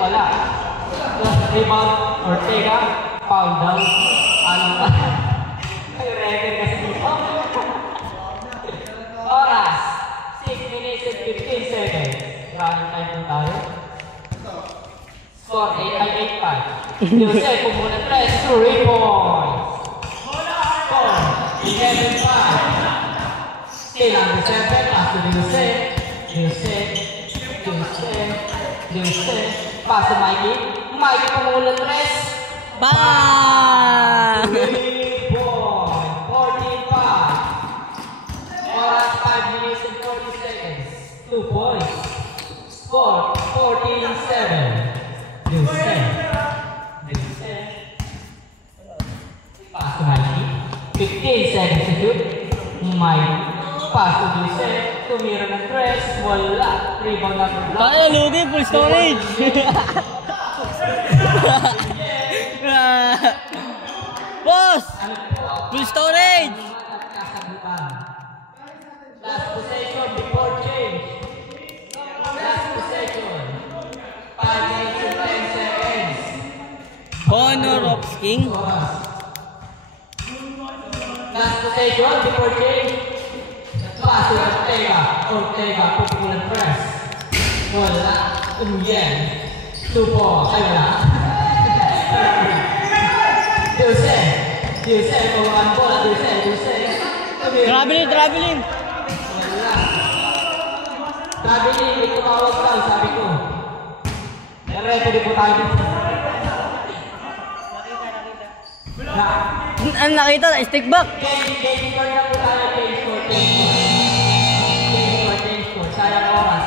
wala. Rebound, Ortega, foul down. Ano ba? May record kasi dito. Oras, 6 minutes and 15 seconds. Running time po tayo. Score 8-5. Yosef, pumuna 3 points. Score 11-5. Still number 7, pass to Yosef. Yosef. Pass to Mikey. Mikey, pumuna 3. Bang! 3 points. 14-5. Oras 5 minutes and 40 seconds. 2 points. Score 14-7. Yosef. Pass to Mikey. 15 seconds to shoot. Mikey. Pass to Yosef. Tumira ng 3. Wala. Rebound na ito. Kaya lugi, full storage. Boss! Full storage! Last possession before change. Last possession. 5 minutes and 10 seconds. Honor of King. Last possession before change. Pass to Ortega, pupulan press. Wala. Yan. 2 points. Ay, wala. Yosef, pawakan bola. Yosef. Traveling. Wala. Traveling, may tumawag daw, sabi ko. Ready po tayo dito. Ano nakita? Stick back. Change score na po tayo. Change score. Sayang oras.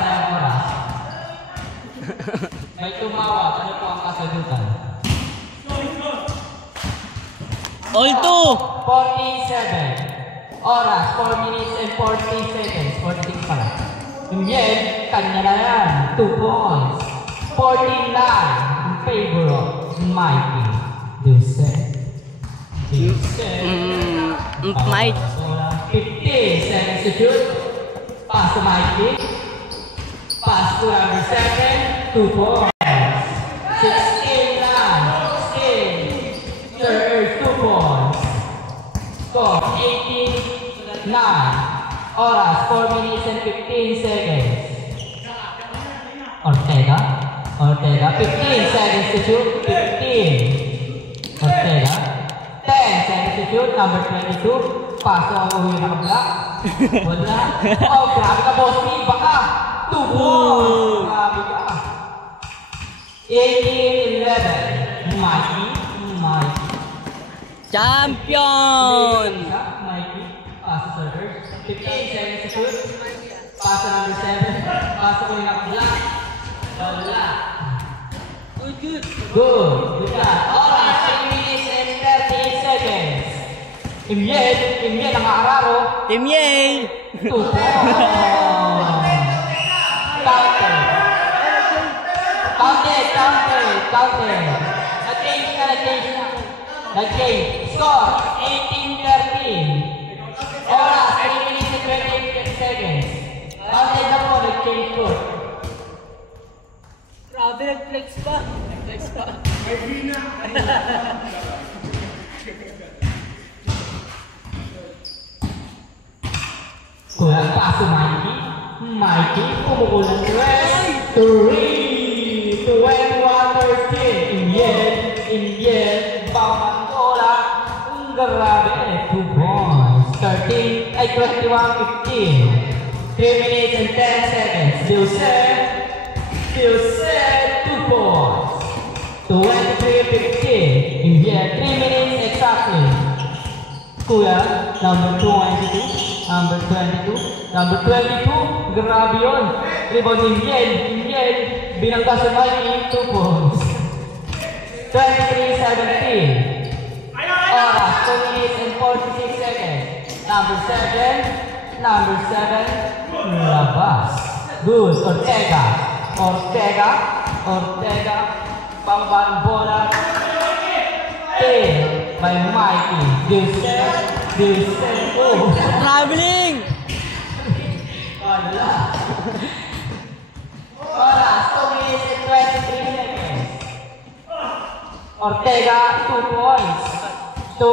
May tumawag. Ano po ang kasagutan? All 2. 47. Oras, 4 minutes and 40 seconds. 46 pala. Yung Yen, kanya na yan. 2 points. 49 in favor of Mikey. Yosef. Mike. 15 seconds to shoot. Pass to Mikey. Pass to number 7. 2 points. 16-9. Third, 2 points. Score 18-9. Oras 4 minutes and 15 seconds. Ortega. 15 seconds to shoot. 15. Ortega. 10 seconds to shoot. Number 22. Paso ang uwi na kabla. Wala. Oh, grabe ka, boss. Baka. 2 points. Grabe ka. 18-11. Mikey. Champion! Mikey. Pass to servers. 15 seconds to shoot. Pass to number 7. Pass to uwi na kabla. Wala. Good. Good job. Oras, 3 minutes and 38 seconds. Team Yen ang aararo. Team Yay! 2 points. Counted. Nag-change. Score, 18-13. Oras, 3 minutes and 28 seconds. Counted na po, nag-change po. Grabe, nag-flex pa. May vina. Kulang pass to Mikey, kumukulang rest. 3, 21-13. Indian, bawang bola. Grabe, 2 points. 21-15. 3 minutes and 10 seconds. Yosef, 2 points. 23-15. Indian, 3 minutes exactly. Kuya, number 22, grabe yun. Rebound Indian, binangga sa Mikey, 2 points. 23-17. Oras, 2 minutes and 46 seconds. Number 7, labas. Good, Ortega, pangban bola. By Mikey. Yosef. Oh. Traveling! Wala. Oras, 2 minutes and 23 seconds. Ortega, 2 points. 23-19.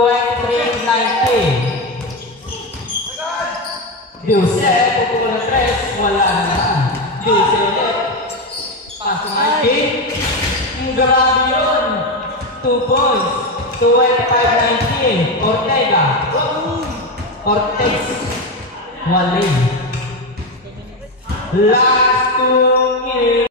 Dulce, pupukul ng 3. Wala na. Dulce ulit. Pasok ng 8. Grabe yun. 2 points. 25-19. Ortega. Ortex. Wale. Last 2 minutes.